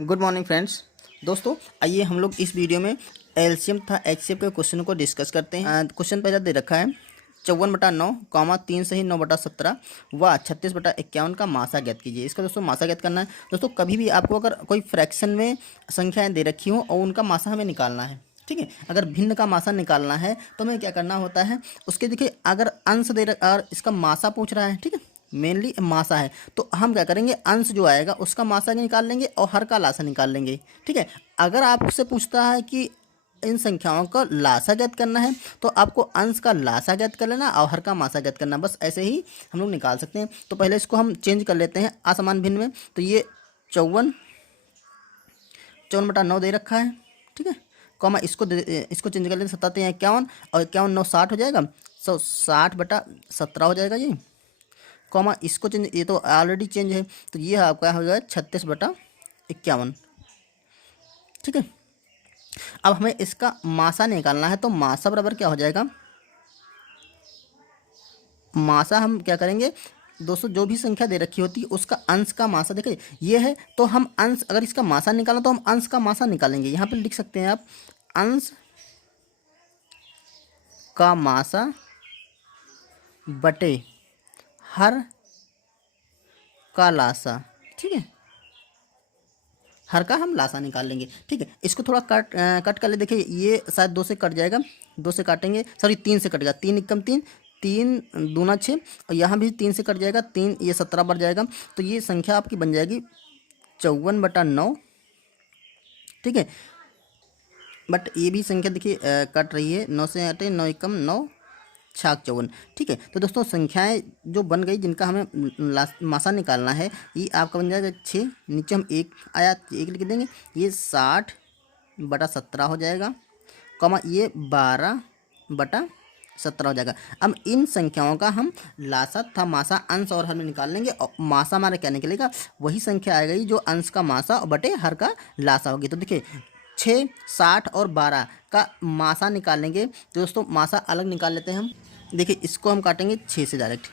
Good morning friends. दोस्तों आइए हम लोग इस वीडियो में एलसीएम तथा एचसीएफ के क्वेश्चन को डिस्कस करते हैं। क्वेश्चन पहला दे रखा है 54/9, 3 से ही 9/17 व 36/51 का मासा ज्ञात कीजिए। इसका दोस्तों मासा ज्ञात करना है। दोस्तों कभी भी आपको अगर कोई फ्रैक्शन में संख्याएं दे रखी हो और उनका मासा हमें निकालना है, ठीक है। अगर भिन्न का मासा निकालना है तो हमें क्या करना होता है, उसके देखिए अगर अंश दे रखा और इसका मासा पूछ रहा है, ठीक है, मेनली मासा है, तो हम क्या करेंगे, अंश जो आएगा उसका मासा निकाल लेंगे और हर का लासा निकाल लेंगे, ठीक है। अगर आपसे पूछता है कि इन संख्याओं का लासा ज्ञात करना है तो आपको अंश का लासा ज्ञात कर लेना और हर का मासा ज्ञात करना, बस ऐसे ही हम लोग निकाल सकते हैं। तो पहले इसको हम चेंज कर लेते हैं असमान भिन्न में। तो ये 54/9 दे रखा है, ठीक है, कॉमा इसको चेंज कर लेते हैं 57/51 और 51 9 60 हो जाएगा, 60/17 हो जाएगा जी, कॉमा इसको चेंज, ये तो ऑलरेडी चेंज है तो ये आपका हो जाएगा 36/51, ठीक है। अब हमें इसका मासा निकालना है तो मासा बराबर क्या हो जाएगा, मासा हम क्या करेंगे दोस्तों, जो भी संख्या दे रखी होती है उसका अंश का मासा, देखिए ये है तो हम अंश, अगर इसका मासा निकालना तो हम अंश का मासा निकालेंगे। यहाँ पे लिख सकते हैं आप अंश का मासा बटे हर का लासा, ठीक है, हर का हम लासा निकाल लेंगे, ठीक है। इसको थोड़ा कट कर ले, देखिए ये शायद 2 से कट जाएगा, 2 से काटेंगे, सॉरी 3 से कटेगा, 3 एकम 3, 3 दूना 6 और यहाँ भी 3 से कट जाएगा, 3 ये 17 बढ़ जाएगा, तो ये संख्या आपकी बन जाएगी 54/9, ठीक है। बट ये भी संख्या देखिए कट रही है, 9 से हटे, 9 एकम 9 छाक 54, ठीक है। तो दोस्तों संख्याएं जो बन गई जिनका हमें मासा निकालना है, ये आपका बन जाएगा 6, नीचे हम 1 आया 1 लिख देंगे, ये 60/17 हो जाएगा, कॉमा ये 12/17 हो जाएगा। अब इन संख्याओं का हम लासा तथा मासा अंश और हर में निकाल लेंगे और मासा हमारा क्या निकलेगा, वही संख्या आएगा जो अंश का मासा बटे हर का लासा होगी। तो देखिए 6, 60 और 12 का मासा निकालेंगे तो दोस्तों मासा अलग निकाल लेते हैं हम। देखिए इसको हम काटेंगे 6 से डायरेक्ट,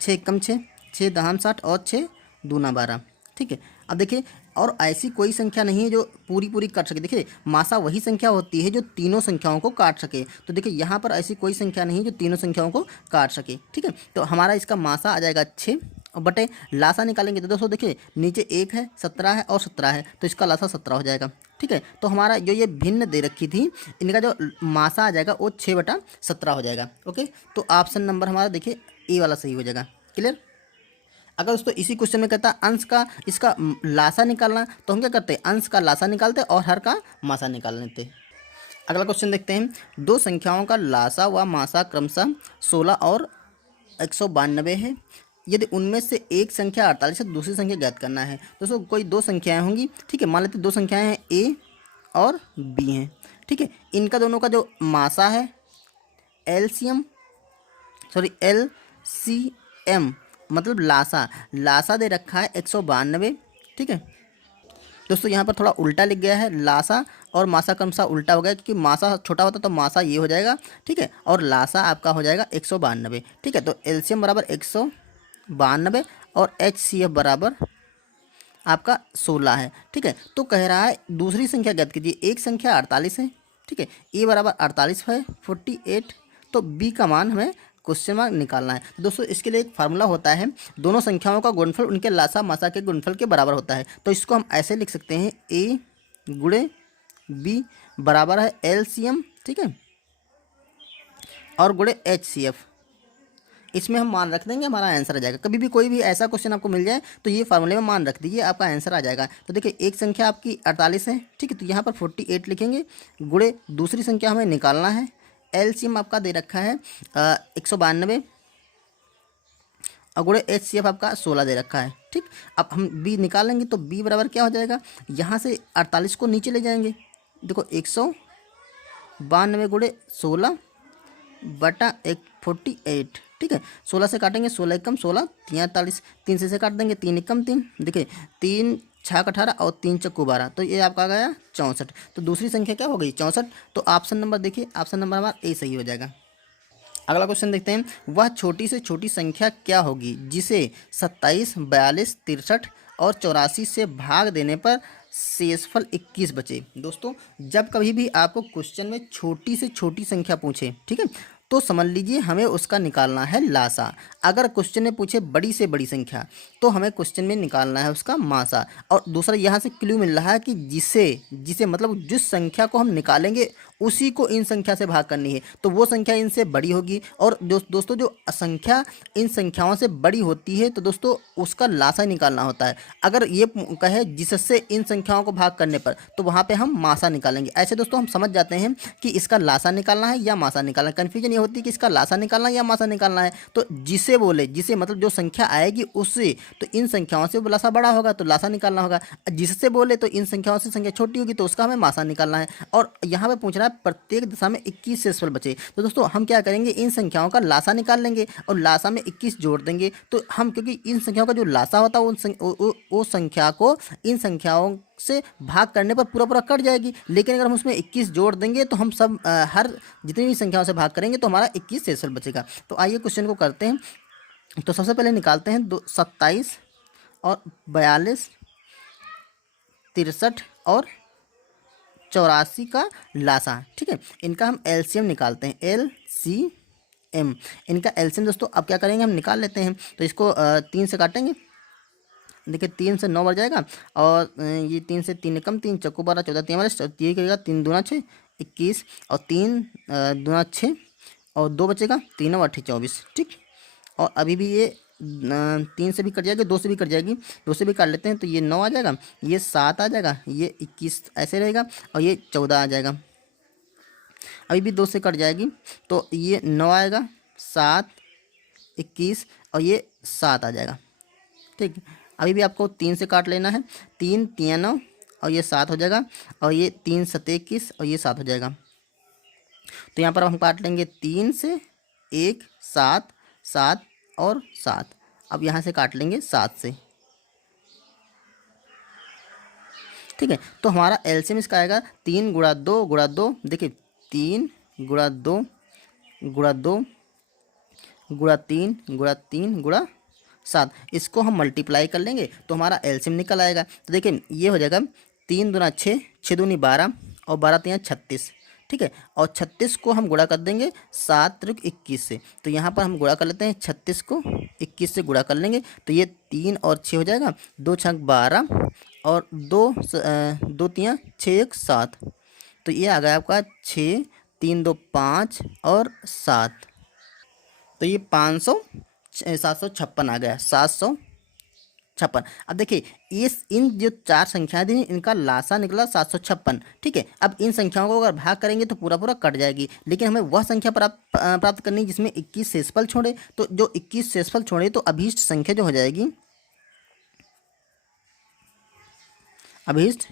6 कम 6, 6 दहाम 60 और 6 दूना 12, ठीक है। अब देखिए और ऐसी कोई संख्या नहीं है जो पूरी पूरी काट सके, देखिए मासा वही संख्या होती है जो तीनों संख्याओं को काट सके, तो देखिए यहाँ पर ऐसी कोई संख्या नहीं है जो तीनों संख्याओं को काट सके, ठीक है। तो हमारा इसका मासा आ जाएगा 6 और बटे लासा निकालेंगे तो दोस्तों देखिए नीचे 1 है, 17 है और 17 है, तो इसका लासा 17 हो जाएगा, ठीक है। तो हमारा जो ये भिन्न दे रखी थी इनका जो मासा आ जाएगा वो 6/17 हो जाएगा, ओके। तो ऑप्शन नंबर हमारा देखिए ए वाला सही हो जाएगा, क्लियर। अगर दोस्तों इसी क्वेश्चन में कहता अंश का इसका लासा निकालना तो हम क्या करते हैं, अंश का लासा निकालते और हर का मासा निकाल लेते। अगला क्वेश्चन देखते हैं, दो संख्याओं का लासा व मासा क्रमशः 16 और 192 है, यदि उनमें से एक संख्या 48 है, दूसरी संख्या ज्ञात करना है। दोस्तों कोई दो संख्याएं होंगी, ठीक है, मान लेते दो संख्याएं हैं ए और बी हैं, ठीक है। इनका दोनों का जो मासा है एलसीएम, सॉरी एलसीएम मतलब लासा दे रखा है 192, ठीक है। दोस्तों यहाँ पर थोड़ा उल्टा लिख गया है, लासा और मासा क्रमशः उल्टा हो गया, क्योंकि मासा छोटा होता तो मासा ये हो जाएगा, ठीक है, और लासा आपका हो जाएगा 192, ठीक है। तो एलसीएम बराबर 192 और एचसीएफ बराबर आपका 16 है, ठीक है। तो कह रहा है दूसरी संख्या ज्ञात कीजिए, एक संख्या 48 है, ठीक है, ए बराबर 48 है 48, तो बी का मान हमें क्वेश्चन मार्क निकालना है। तो दोस्तों इसके लिए एक फार्मूला होता है, दोनों संख्याओं का गुणनफल उनके लासा मासा के गुणनफल के बराबर होता है। तो इसको हम ऐसे लिख सकते हैं, ए गुणे बी बराबर है एलसीएम, ठीक है, और गुणे एचसीएफ, इसमें हम मान रख देंगे, हमारा आंसर आ जाएगा। कभी भी कोई भी ऐसा क्वेश्चन आपको मिल जाए तो ये फार्मूले में मान रख दीजिए, आपका आंसर आ जाएगा। तो देखिए एक संख्या आपकी 48 है, ठीक है, तो यहाँ पर 48 लिखेंगे, गुणे दूसरी संख्या हमें निकालना है, एलसीएम आपका दे रखा है 192 और गुणे एचसीएफ आपका 16 दे रखा है, ठीक। अब हम बी निकालेंगे तो बी बराबर क्या हो जाएगा, यहाँ से 48 को नीचे ले जाएंगे, देखो 192 गुणे 16 बटा 48, ठीक है। 16 से काटेंगे, 16 एकम 16 43, 3 से काट देंगे, 3 एकम 3, देखिए 3 6 18 और 3 चक्कू 12, तो ये आपका आ गया 64। तो दूसरी संख्या क्या हो गई 64, तो ऑप्शन नंबर देखिए, ऑप्शन नंबर हमारा ए सही हो जाएगा। अगला क्वेश्चन देखते हैं, वह छोटी से छोटी संख्या क्या होगी जिसे 27, 42, 63 और 84 से भाग देने पर शेषफल 21 बचे। दोस्तों जब कभी भी आपको क्वेश्चन में छोटी से छोटी संख्या पूछे, ठीक है, तो समझ लीजिए हमें उसका निकालना है लासा। अगर क्वेश्चन में पूछे बड़ी से बड़ी संख्या तो हमें क्वेश्चन में निकालना है उसका मासा। और दूसरा यहाँ से क्लू मिल रहा है कि जिसे जिसे मतलब जिस संख्या को हम निकालेंगे उसी को इन संख्या से भाग करनी है, तो वो संख्या इनसे बड़ी होगी। और दोस्तों जो संख्या इन संख्याओं से बड़ी होती है तो दोस्तों उसका लासा निकालना होता है। अगर ये कहे जिससे इन संख्याओं को भाग करने पर, तो वहाँ पे हम मासा निकालेंगे। ऐसे दोस्तों हम समझ जाते हैं कि इसका लासा निकालना है या मासा निकालना है। कन्फ्यूजन ये होती है कि इसका लासा निकालना है या मासा निकालना है। तो जिसे बोले, जिसे मतलब जो संख्या आएगी उससे, तो इन संख्याओं से लासा बड़ा होगा तो लासा निकालना होगा। जिससे बोले तो इन संख्याओं से संख्या छोटी होगी तो उसका हमें मासा निकालना है। और यहाँ पे पूछ रहा है प्रत्येक दिशा में 21 शेषफल बचे, तो दोस्तों हम क्या करेंगे, इन संख्याओं का लासा निकाल लेंगे और लासा में 21 जोड़ देंगे। तो हम, क्योंकि इन संख्याओं का जो लासा होता है वो संख्या को इन संख्याओं से भाग करने पर पूरा पूरा कट जाएगी। लेकिन अगर हम उसमें 21 जोड़ देंगे तो हम सब हर जितनी भी संख्याओं से भाग करेंगे तो हमारा 21 शेषफल बचेगा। तो आइए क्वेश्चन को करते हैं। तो सबसे पहले निकालते हैं 27 और 42, 63 और 84 का लासा। ठीक है, इनका हम एलसीएम निकालते हैं, एलसीएम। इनका एलसीएम दोस्तों अब क्या करेंगे, हम निकाल लेते हैं। तो इसको 3 से काटेंगे। देखिए 3 से 9 बढ़ जाएगा और ये 3 से 3 कम, 3 चक्कू 12, 14 3 वाले, ये करेगा 3 दूना 6 21 और 3 दूना 6 और 2 बचेगा, 3 और 8 24। ठीक, और अभी भी ये 3 से भी कट जाएगी, 2 से भी कट जाएगी, 2 से भी काट लेते हैं तो ये 9 आ जाएगा, ये 7 आ जाएगा, ये 21 ऐसे रहेगा और ये 14 आ जाएगा। अभी भी 2 से कट जाएगी तो ये 9 आएगा, 7 21 और ये 7 आ जाएगा। ठीक, अभी भी आपको 3 से काट लेना है, 3 3 9 और ये 7 हो जाएगा और ये 3 7 21 और ये 7 हो जाएगा। तो यहाँ पर हम काट लेंगे 3 से 1 7 7 और 7। अब यहाँ से काट लेंगे 7 से। ठीक है, तो हमारा एलसीएम इसका आएगा 3 गुणा 2 गुणा 2। देखिए 3 गुणा 2 गुणा 2 गुणा 3 गुणा 3 गुणा 7। इसको हम मल्टीप्लाई कर लेंगे तो हमारा एलसीएम निकल आएगा। तो देखिए ये हो जाएगा 3 दूना 6, 6 दूनी 12 और 12 3 36। ठीक है, और 36 को हम गुणा कर देंगे 7 त्रिक 21 से। तो यहाँ पर हम गुणा कर लेते हैं, 36 को 21 से गुणा कर लेंगे तो ये 3 और 6 हो जाएगा, 2 छक 12 और 2 3 6 1 7। तो ये आ गया आपका 6 3 2 5 और 7। तो ये 500 756 आ गया, 756। अब देखिए इस इन जो 4 संख्याएं थी इनका लासा निकला 756। ठीक है, अब इन संख्याओं को अगर भाग करेंगे तो पूरा पूरा कट जाएगी, लेकिन हमें वह संख्या प्राप्त करनी है जिसमें 21 शेषफल छोड़े। तो जो 21 शेषफल छोड़े तो अभीष्ट संख्या जो हो जाएगी, अभीष्ट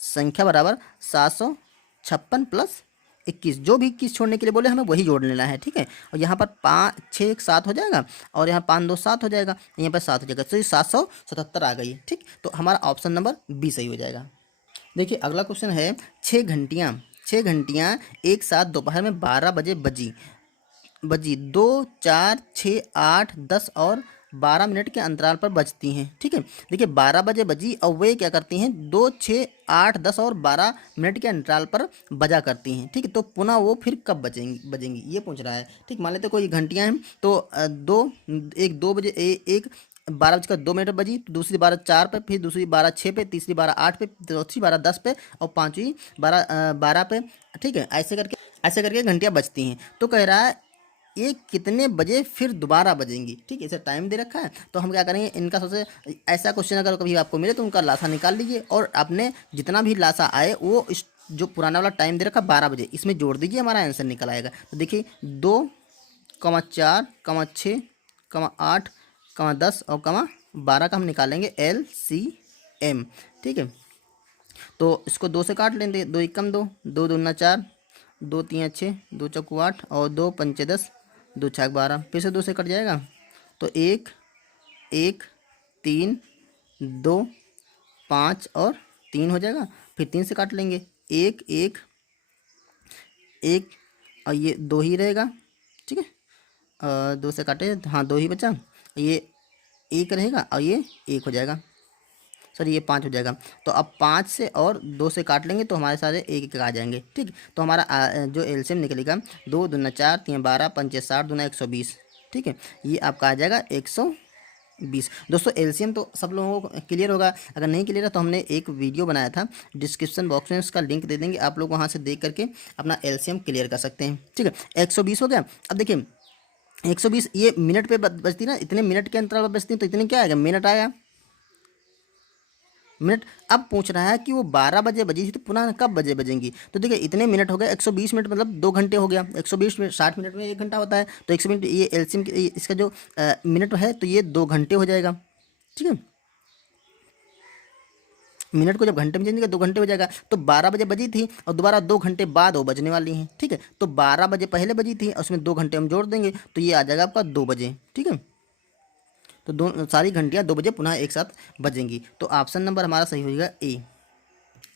संख्या बराबर 756 प्लस 21। जो भी 21 छोड़ने के लिए बोले हमें वही जोड़ लेना है। ठीक है, और यहाँ पर 5 6 1 7 हो जाएगा और यहाँ 5 2 7 हो जाएगा, यहाँ पर 7 हो जाएगा, तो ये 777 आ गई। ठीक, तो हमारा ऑप्शन नंबर बी सही हो जाएगा। देखिए अगला क्वेश्चन है, 6 घंटियाँ एक साथ दोपहर में 12 बजे बजी 2 4 6 8 10 और 12 मिनट के अंतराल पर बजती हैं। ठीक है, देखिए 12 बजे बजी और वे क्या करती हैं, 2 6 8 10 और 12 मिनट के अंतराल पर बजा करती हैं। ठीक है, तो पुनः वो फिर कब बजेंगी ये पूछ रहा है। ठीक, मान लेते कोई घंटियाँ हैं तो एक 2 बजे एक 12 बजकर 2 मिनट पर बजी, तो दूसरी 12 4 पे, फिर दूसरी 12 6 पे, तीसरी 12 8 पे, चौथी 12 10 पे और पाँचवीं 12 पे। ठीक है, ऐसे करके घंटियाँ बजती हैं। तो कह रहा है ये कितने बजे फिर दोबारा बजेंगी। ठीक है, इसे टाइम दे रखा है तो हम क्या करेंगे, इनका सबसे ऐसा क्वेश्चन अगर कभी आपको मिले तो उनका लासा निकाल लीजिए और आपने जितना भी लासा आए वो इस जो पुराना वाला टाइम दे रखा 12 बजे इसमें जोड़ दीजिए, हमारा आंसर निकल आएगा। तो देखिए 2,4,6,8,10 और 12 का हम निकालेंगे LCM। ठीक है, तो इसको 2 से काट लेंगे, 2 एकम 2, 2 दूना 4, 2 3 6, 2 चौकू 8 और 2 पंचे 10, 2 छक 12, फिर से 2 से कट जाएगा तो 1 1 3 2 5 और 3 हो जाएगा। फिर 3 से काट लेंगे, 1 1 1 और ये 2 ही रहेगा। ठीक है, 2 से काटे, हाँ 2 ही बचा, ये 1 रहेगा और ये 1 हो जाएगा। सर ये 5 हो जाएगा। तो अब 5 से और 2 से काट लेंगे तो हमारे सारे एक एक आ जाएंगे। ठीक, तो हमारा जो एलसीएम निकलेगा 2 दूना 4 3 12 5 60 दूना 120। ठीक है, ये आपका आ जाएगा 120। दोस्तों एलसीएम तो सब लोगों को क्लियर होगा, अगर नहीं क्लियर है तो हमने एक वीडियो बनाया था, डिस्क्रिप्शन बॉक्स में उसका लिंक दे देंगे, आप लोग वहाँ से देख करके अपना एलसीएम क्लियर कर सकते हैं। ठीक है, 120 हो गया। अब देखिए 120 ये मिनट पे बचती ना, इतने मिनट के अंतराल पर बचती, तो इतने क्या आएगा, मिनट आया, मिनट। अब पूछ रहा है कि वो 12 बजे बजी थी तो पुनः कब बजे बजेंगी, तो देखिए इतने मिनट हो गए, 120 मिनट मतलब 2 घंटे हो गया, 120 मिनट 60 मिनट में 1 घंटा होता है, तो 100 मिनट ये एलसीएम इसका जो मिनट है तो ये 2 घंटे हो जाएगा। ठीक है, मिनट को जब घंटे में चेंज 2 घंटे हो जाएगा, तो 12 बजे बजी थी और दोबारा 2 घंटे बाद वो बजने वाली हैं। ठीक है, तो 12 बजे पहले बजी थी और उसमें 2 घंटे हम जोड़ देंगे तो ये आ जाएगा आपका 2 बजे। ठीक है, तो दो सारी घंटियाँ 2 बजे पुनः एक साथ बजेंगी, तो ऑप्शन नंबर हमारा सही हो जाएगा ए।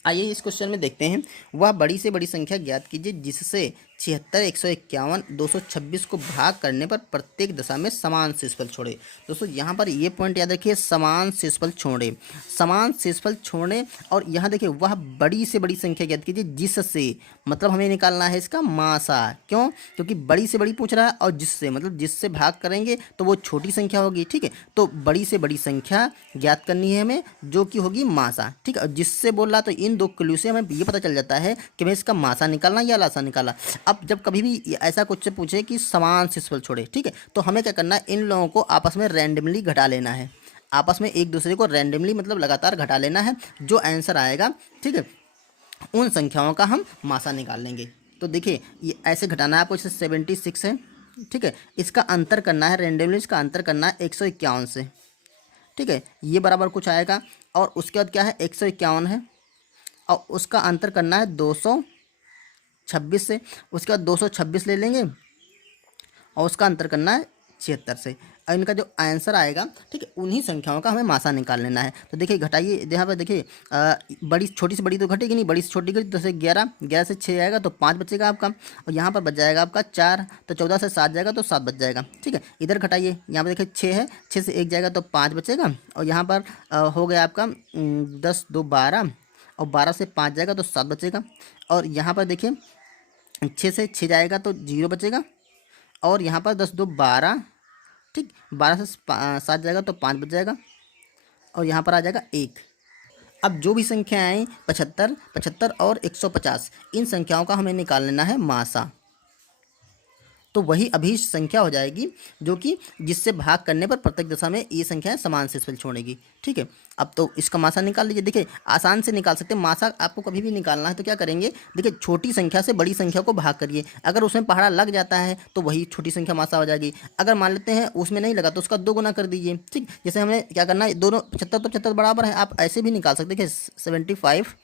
आइए इस क्वेश्चन में देखते हैं, वह बड़ी से बड़ी संख्या ज्ञात कीजिए जिससे 76, 151, 226 को भाग करने पर प्रत्येक दशा में समान शेषफल छोड़े। दोस्तों यहाँ पर ये पॉइंट याद रखिए, समान शेषफल छोड़े, समान शेषफल छोड़े। और यहाँ देखिए वह बड़ी से बड़ी संख्या ज्ञात कीजिए जिससे, मतलब हमें निकालना है इसका मासा। क्यों, क्योंकि बड़ी से बड़ी पूछ रहा है और जिससे मतलब जिससे भाग करेंगे तो वो छोटी संख्या होगी। ठीक है, तो बड़ी से बड़ी संख्या ज्ञात करनी है हमें जो कि होगी मासा। ठीक है, और जिससे बोल रहा तो इन 2 क्लू से हमें ये पता चल जाता है कि मैं इसका मासा निकालना या लासा निकाला। अब जब कभी भी ऐसा कुछ से पूछे कि समान शेषफल छोड़े, ठीक है, तो हमें क्या करना है, इन लोगों को आपस में रैंडमली घटा लेना है, आपस में एक दूसरे को रैंडमली मतलब लगातार घटा लेना है, जो आंसर आएगा, ठीक है, उन संख्याओं का हम मासा निकाल लेंगे। तो देखिए ये ऐसे घटाना है आपको, जैसे 76 है, ठीक है, इसका अंतर करना है रैंडमली, इसका अंतर करना है 151 से। ठीक है, ये बराबर कुछ आएगा, और उसके बाद क्या है 151 है और उसका अंतर करना है 226 से, उसके बाद 226 ले लेंगे और उसका अंतर करना है 76 से, और इनका जो आंसर आएगा, ठीक है, उन्हीं संख्याओं का हमें मासा निकाल लेना है। तो देखिए घटाइए, यहाँ पर देखिए बड़ी छोटी से बड़ी तो घटेगी नहीं, बड़ी से छोटी घटी तो जैसे 11, 11 से 6 आएगा तो 5 बचेगा आपका, और यहाँ पर बच जाएगा आपका 4, तो 14 से 7 जाएगा तो 7 बच जाएगा। ठीक है, इधर घटाइए, यहाँ पर देखिए 6 है, 6 से 1 जाएगा तो 5 बचेगा, और यहाँ पर हो गया आपका 10 2 12, और 12 से 5 जाएगा तो 7 बचेगा, और यहाँ पर देखिए 6 से 6 जाएगा तो 0 बचेगा, और यहाँ पर 10 2 12, ठीक, 12 से 7 जाएगा तो 5 बच जाएगा, और यहाँ पर आ जाएगा 1। अब जो भी संख्या आए 75, 75 और 150, इन संख्याओं का हमें निकाल लेना है मासा। तो वही अभीष्ट संख्या हो जाएगी जो कि जिससे भाग करने पर प्रत्येक दशा में ये संख्याएं समान शेषफल छोड़ेगी। ठीक है, अब तो इसका मासा निकाल लीजिए। देखिए आसान से निकाल सकते हैं मासा, आपको कभी भी निकालना है तो क्या करेंगे, देखिए छोटी संख्या से बड़ी संख्या को भाग करिए, अगर उसमें पहाड़ा लग जाता है तो वही छोटी संख्या मासा हो जाएगी, अगर मान लेते हैं उसमें नहीं लगा तो उसका 2 गुना कर दीजिए। ठीक, जैसे हमें क्या करना है, दोनों 75 तो 75 बराबर है, आप ऐसे भी निकाल सकते हैं कि 75,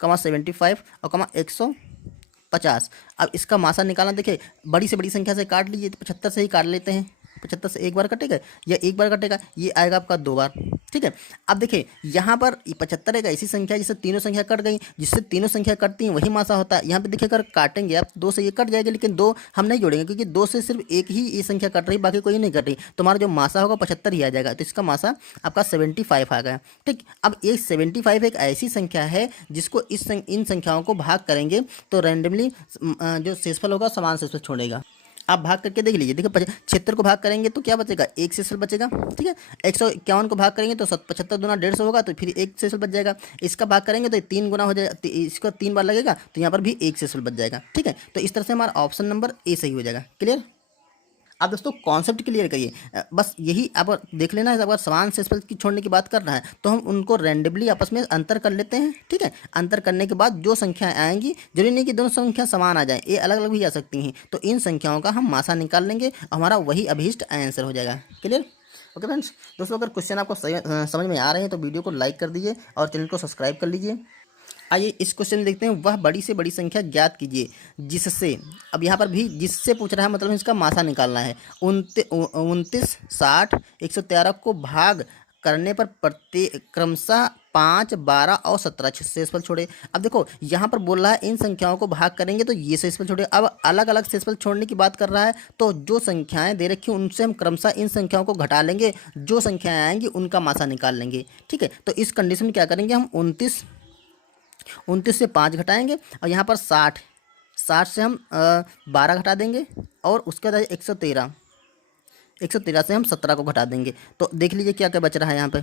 75 और 150। अब इसका मासा निकालना, देखिए बड़ी से बड़ी संख्या से काट लीजिए, तो 75 से ही काट लेते हैं, 75 से एक बार कटेगा या एक बार कटेगा, ये आएगा आपका 2 बार। ठीक है, अब देखिए यहाँ पर 75 एक ऐसी संख्या जिससे तीनों संख्या कट गई, जिससे तीनों संख्या कटती हैं वही मासा होता है। यहाँ पे देखिए अगर काटेंगे आप 2 से ये कट जाएगा, लेकिन 2 हम नहीं जोड़ेंगे क्योंकि 2 से सिर्फ एक ही ये संख्या कट रही, बाकी कोई नहीं कट रही, तो हमारा जो मासा होगा 75 ही आ जाएगा, तो इसका मासा आपका 75 आ गया। ठीक, अब ये 75 एक ऐसी संख्या है जिसको इन संख्याओं को भाग करेंगे तो रैंडमली जो शेषफल होगा समान शेषफल छोड़ेगा। आप भाग करके देख लीजिए, देखिए 76 को भाग करेंगे तो क्या बचेगा, 1 शेषफल बचेगा। ठीक है, 151 को भाग करेंगे तो 75 दूना 150 होगा, तो फिर 1 शेषफल बच जाएगा। इसका भाग करेंगे तो 3 गुना हो जाएगा, इसको 3 बार लगेगा तो यहाँ पर भी 1 शेषफल बच जाएगा। ठीक है, तो इस तरह से हमारा ऑप्शन नंबर ए सही हो जाएगा। क्लियर। आप दोस्तों कॉन्सेप्ट क्लियर करिए, बस यही आप देख लेना है, अगर समान शेषफल की छोड़ने की बात कर रहा है तो हम उनको रैंडमली आपस में अंतर कर लेते हैं। ठीक है, अंतर करने के बाद जो संख्याएं आएंगी, जरूरी नहीं कि दोनों संख्या समान आ जाए, ये अलग अलग भी आ सकती हैं, तो इन संख्याओं का हम मासा निकाल लेंगे, हमारा वही अभीष्ट आंसर हो जाएगा। क्लियर। ओके फ्रेंड्स, दोस्तों अगर क्वेश्चन आपको समझ में आ रहे हैं तो वीडियो को लाइक कर दीजिए और चैनल को सब्सक्राइब कर लीजिए। आइए इस क्वेश्चन में देखते हैं, वह बड़ी से बड़ी संख्या ज्ञात कीजिए जिससे, अब यहाँ पर भी जिससे पूछ रहा है मतलब इसका मासा निकालना है, 29, 60, 113 को भाग करने पर प्रत्येक क्रमशः 5, 12 और 17 शेषफल छोड़े। अब देखो यहाँ पर बोल रहा है इन संख्याओं को भाग करेंगे तो ये शेषफल छोड़े। अब अलग अलग शेषफल छोड़ने की बात कर रहा है, तो जो संख्याएं दे रखी हैं उनसे हम क्रमशः इन संख्याओं को घटा लेंगे, जो संख्याएं आएंगी उनका मासा निकाल लेंगे। ठीक है, तो इस कंडीशन में क्या करेंगे हम 29 से 5 घटाएंगे और यहाँ पर 60 से हम 12 घटा देंगे और उसके बाद 113 से हम 17 को घटा देंगे। तो देख लीजिए क्या क्या बच रहा है यहाँ पे।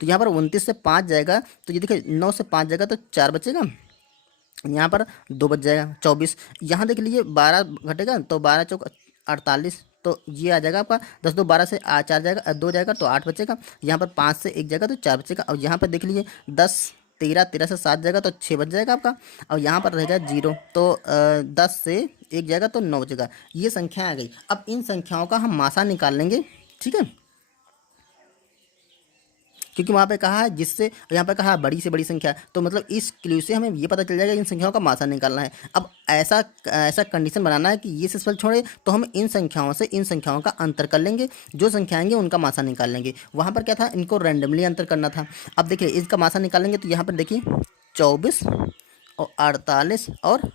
तो यहाँ पर 29 से 5 जाएगा, तो ये देखिए 9 से 5 जाएगा तो 4 बचेगा, यहाँ पर 2 बच जाएगा 24। यहाँ देख लीजिए 12 घटेगा तो 12 चौक 48, तो ये आ जाएगा आपका 10 2 12 से 4 जाएगा 2 जाएगा तो 8 बचेगा। यहाँ पर 5 से 1 जाएगा तो 4 बचेगा। और यहाँ पर देख लीजिए 10 13 से 7 जाएगा तो 6 बच जाएगा आपका। और यहाँ पर रहेगा 0, तो 10 से 1 जाएगा तो 9 बचेगा। ये संख्या आ गई। अब इन संख्याओं का हम मासा निकाल लेंगे। ठीक है, क्योंकि वहाँ पे कहा है जिससे, यहाँ पे कहा है बड़ी से बड़ी संख्या, तो मतलब इस क्लू से हमें ये पता चल जाएगा इन संख्याओं का मासा निकालना है। अब ऐसा ऐसा कंडीशन बनाना है कि ये शेषफल छोड़े तो हम इन संख्याओं से इन संख्याओं का अंतर कर लेंगे, जो संख्या आएंगे उनका मासा निकाल लेंगे। वहाँ पर क्या था, इनको रैंडमली अंतर करना था। अब देखिए इसका मासा निकालेंगे तो यहाँ पर देखिए 24 और 48 और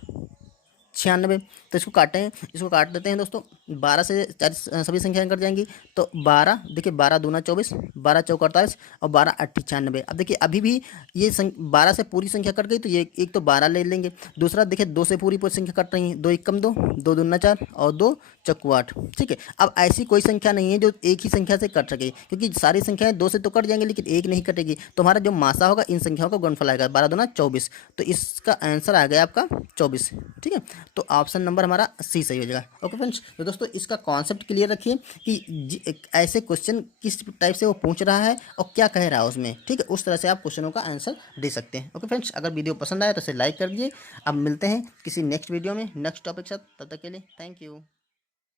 96। तो इसको काटें, इसको काट देते हैं दोस्तों। 12 से 4 सभी संख्याएं कट जाएंगी, तो 12 देखिए 12 दूना 24, 12 चौक 48 और 12 8 96। अब देखिए अभी भी ये 12 से पूरी संख्या कट गई, तो ये एक तो 12 ले लेंगे। दूसरा देखिए 2 से पूरी पूरी संख्या कट रही है, 2 1 2, 2 दूना 4 और 2 चौको 8। ठीक है, अब ऐसी कोई संख्या नहीं है जो एक ही संख्या से कट सके, क्योंकि सारी संख्याएं 2 से तो कट जाएंगी लेकिन एक नहीं कटेगी। तो हमारा जो मासा होगा इन संख्याओं का गुणनफल आएगा 12 दूना 24। तो इसका आंसर आ गया आपका 24। ठीक है, तो ऑप्शन नंबर हमारा सी सही हो जाएगा। ओके फ्रेंड्स, तो दोस्तों इसका कॉन्सेप्ट क्लियर रखिए कि ऐसे क्वेश्चन किस टाइप से वो पूछ रहा है और क्या कह रहा है उसमें। ठीक है, उस तरह से आप क्वेश्चनों का आंसर दे सकते हैं। ओके फ्रेंड्स, अगर वीडियो पसंद आए तो इसे लाइक कर दीजिए। अब मिलते हैं किसी नेक्स्ट वीडियो में नेक्स्ट टॉपिक के साथ, तब तक के लिए थैंक यू।